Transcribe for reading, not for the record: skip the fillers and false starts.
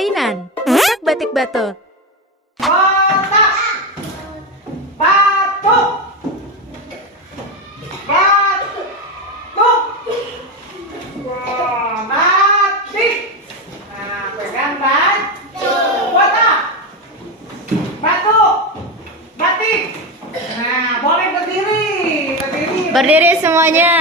permainan. Rusak batik battle. Kotak. Batuk. Batuk. Batik. Nah, pegang batuk. Kotak. Batuk. Batik. Nah, boleh berdiri. Berdiri. Berdiri semuanya.